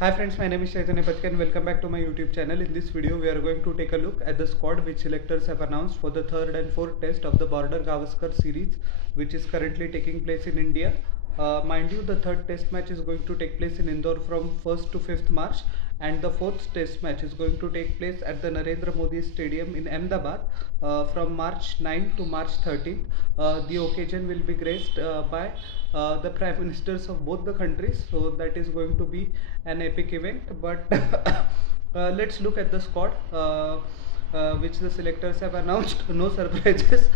Hi friends, my name is Chaitanya Pathak and welcome back to my YouTube channel. In this video, we are going to take a look at the squad which selectors have announced for the third and fourth test of the Border Gavaskar series, which is currently taking place in India. Mind you, the third test match is going to take place in Indore from 1st to 5th March, and the fourth test match is going to take place at the Narendra Modi Stadium in Ahmedabad from March 9 to March 13th. The occasion will be graced by the prime ministers of both the countries, so that is going to be an epic event. But let's look at the squad which the selectors have announced. No surprises.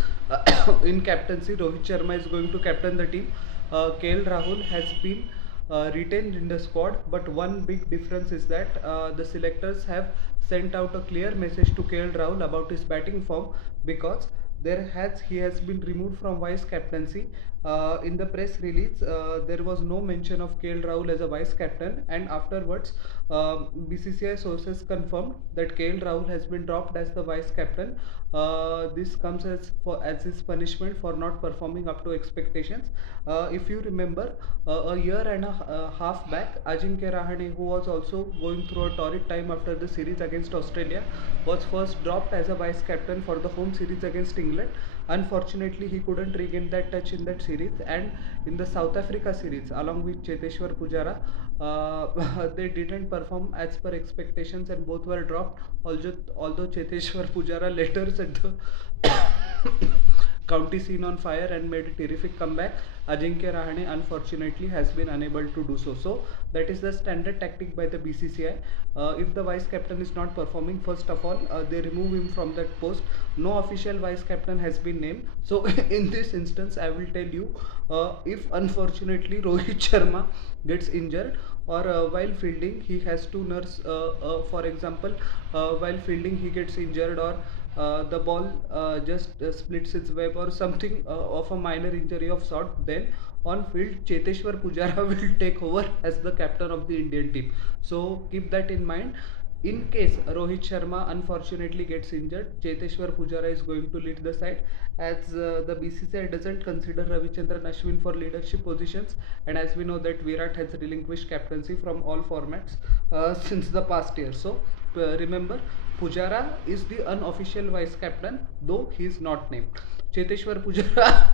In captaincy, Rohit Sharma is going to captain the team. KL Rahul has been retained in the squad, but one big difference is that the selectors have sent out a clear message to KL Rahul about his batting form, because he has been removed from vice captaincy. In the press release, there was no mention of KL Rahul as a vice captain, and afterwards, BCCI sources confirmed that KL Rahul has been dropped as the vice captain. This comes as his punishment for not performing up to expectations. If you remember, a year and a half back, Ajinkya Rahane, who was also going through a torrid time after the series against Australia, was first dropped as a vice captain for the home series against England. Unfortunately, he couldn't regain that touch in that series, and in the South Africa series, along with Cheteshwar Pujara, they didn't perform as per expectations, and both were dropped. Although Cheteshwar Pujara later set the county scene on fire and made a terrific comeback, Ajinkya Rahane unfortunately has been unable to do so. So that is the standard tactic by the BCCI. If the vice captain is not performing, first of all, they remove him from that post. No official vice captain has been named. So in this instance, I will tell you, if unfortunately Rohit Sharma gets injured, or while fielding he has to nurse, for example, while fielding he gets injured, or the ball just splits its web, or something of a minor injury of sort, then on field Cheteshwar Pujara will take over as the captain of the Indian team. So keep that in mind. In case Rohit Sharma unfortunately gets injured, Cheteshwar Pujara is going to lead the side, as the BCCI doesn't consider Ravichandran Ashwin for leadership positions, and as we know that Virat has relinquished captaincy from all formats since the past year. So remember, Pujara is the unofficial vice captain, though he is not named. Cheteshwar Pujara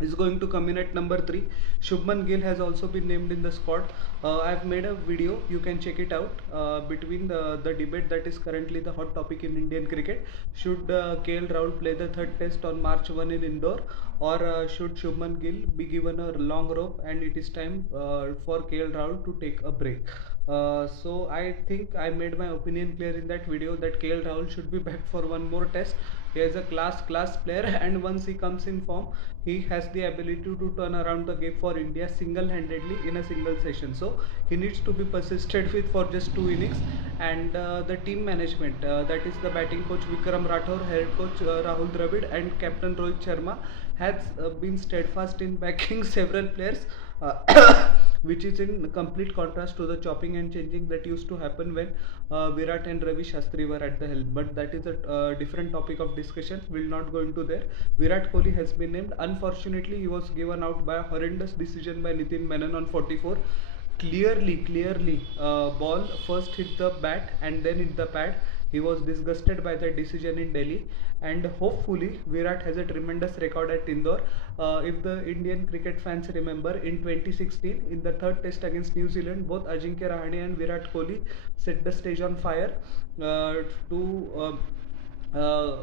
is going to come in at number 3. Shubman Gill has also been named in the squad. I've made a video, you can check it out, between the debate that is currently the hot topic in Indian cricket. Should KL Rahul play the third test on March 1 in Indore, or should Shubman Gill be given a long rope and it is time for KL Rahul to take a break? So I think I made my opinion clear in that video that KL Rahul should be back for one more test. He is a class player, and once he comes in form, he has the ability to turn around the game for India single-handedly in a single session. So he needs to be persisted with for just 2 innings, and the team management, that is the batting coach Vikram Rathore, head coach Rahul Dravid, and captain Rohit Sharma, has been steadfast in backing several players. Which is in complete contrast to the chopping and changing that used to happen when Virat and Ravi Shastri were at the helm. But that is a different topic of discussion. We'll not go into there. Virat Kohli has been named. Unfortunately, he was given out by a horrendous decision by Nitin Menon on 44. Clearly, ball first hit the bat and then hit the pad. He was disgusted by that decision in Delhi, and hopefully Virat has a tremendous record at Indore. If the Indian cricket fans remember, in 2016, in the third test against New Zealand, both Ajinkya Rahane and Virat Kohli set the stage on fire to uh,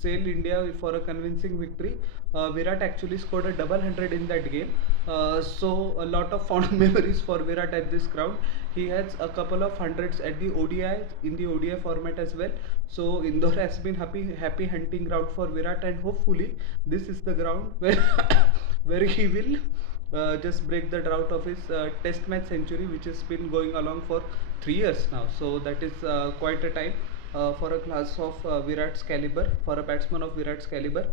sail India for a convincing victory. Virat actually scored a double hundred in that game. So a lot of fond memories for Virat at this ground. He has a couple of hundreds at the ODI, in the ODI format as well. So Indore has been happy hunting ground for Virat, and hopefully this is the ground where where he will just break the drought of his test match century, which has been going along for 3 years now. So that is quite a time for a class of Virat's caliber, for a batsman of Virat's caliber.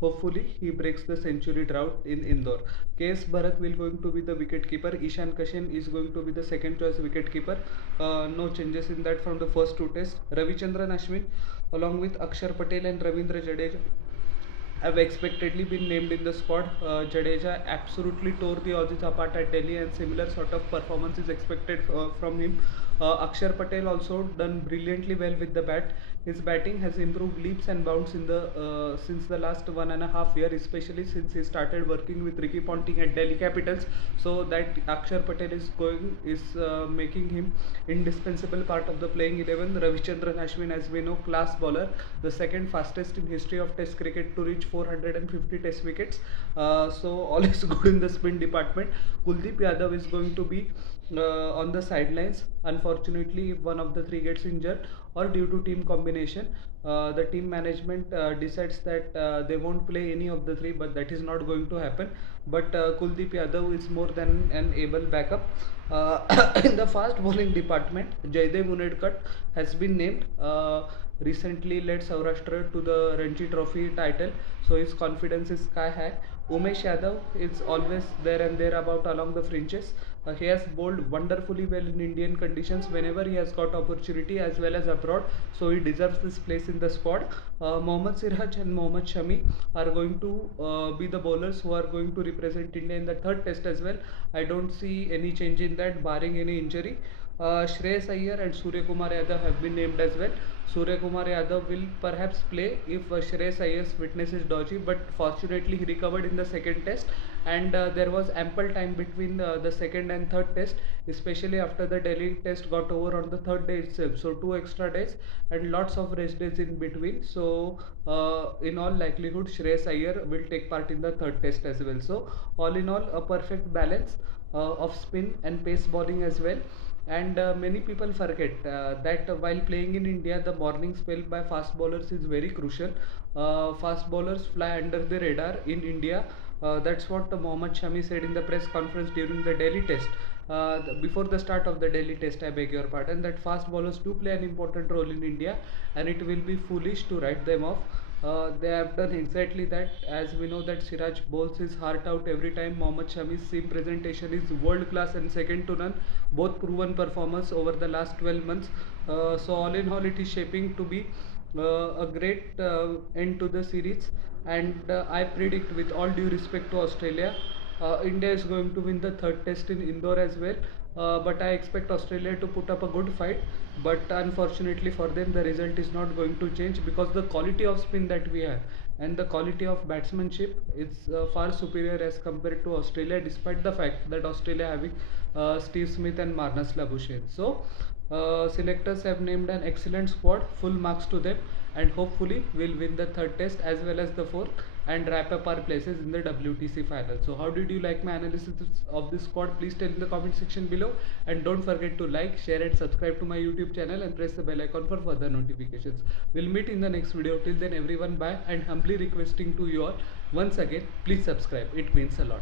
Hopefully he breaks the century drought in Indore. KS Bharat will going to be the wicket keeper. Ishan Kashin is going to be the second choice wicket keeper. No changes in that from the first two tests. Ravichandran Ashwin along with Akshar Patel and Ravindra Jadeja have expectedly been named in the squad. Jadeja absolutely tore the Aussies apart at Delhi, and similar sort of performance is expected from him. Akshar Patel also done brilliantly well with the bat. His batting has improved leaps and bounds in the since the last 1.5 years, especially since he started working with Ricky Ponting at Delhi Capitals. So that Akshar Patel is making him indispensable part of the playing 11. Ravichandran Ashwin, as we know, class bowler, the second fastest in history of Test cricket to reach 450 Test wickets. So all is good in the spin department. Kuldeep Yadav is going to be on the sidelines. Unfortunately, if one of the three gets injured or due to team combination, the team management decides that they won't play any of the three, but that is not going to happen. But Kuldeep Yadav is more than an able backup. In the fast bowling department, Jaydev Unadkat has been named. Recently led Saurashtra to the Ranji Trophy title, so his confidence is sky high. Umesh Yadav is always there and there about along the fringes. He has bowled wonderfully well in Indian conditions whenever he has got opportunity, as well as abroad, so he deserves this place in the squad. Mohammad Siraj and Mohammad Shami are going to be the bowlers who are going to represent India in the third test as well. I don't see any change in that barring any injury. Shreyas Iyer and Surya Kumar Yadav have been named as well. Surya Kumar Yadav will perhaps play if Shreyas Iyer's fitness is dodgy, but fortunately he recovered in the second test, and there was ample time between the second and third test, especially after the Delhi test got over on the third day itself. So 2 extra days and lots of rest days in between. So in all likelihood, Shreyas Iyer will take part in the third test as well. So all in all, a perfect balance of spin and pace bowling as well. And many people forget that while playing in India, the morning spell by fast bowlers is very crucial. Fast bowlers fly under the radar in India. That's what Mohammad Shami said in the press conference during the Delhi test. Before the start of the Delhi test, I beg your pardon, that fast bowlers do play an important role in India, and it will be foolish to write them off. They have done exactly that, as we know that Siraj bowls his heart out every time. Mohammad Shami's seam presentation is world class and second to none, both proven performers over the last 12 months. So all in all, it is shaping to be a great end to the series, and I predict, with all due respect to Australia, India is going to win the third test in Indore as well. But I expect Australia to put up a good fight. But unfortunately for them, the result is not going to change, because the quality of spin that we have and the quality of batsmanship is far superior as compared to Australia, despite the fact that Australia having Steve Smith and Marnus Labuschagne. So selectors have named an excellent squad, full marks to them, and hopefully we'll win the third test as well as the fourth and wrap up our places in the WTC final. So how did you like my analysis of this squad? Please tell in the comment section below, and don't forget to like, share and subscribe to my YouTube channel and press the bell icon for further notifications. We'll meet in the next video. Till then, everyone, bye, and humbly requesting to you all once again, please subscribe. It means a lot.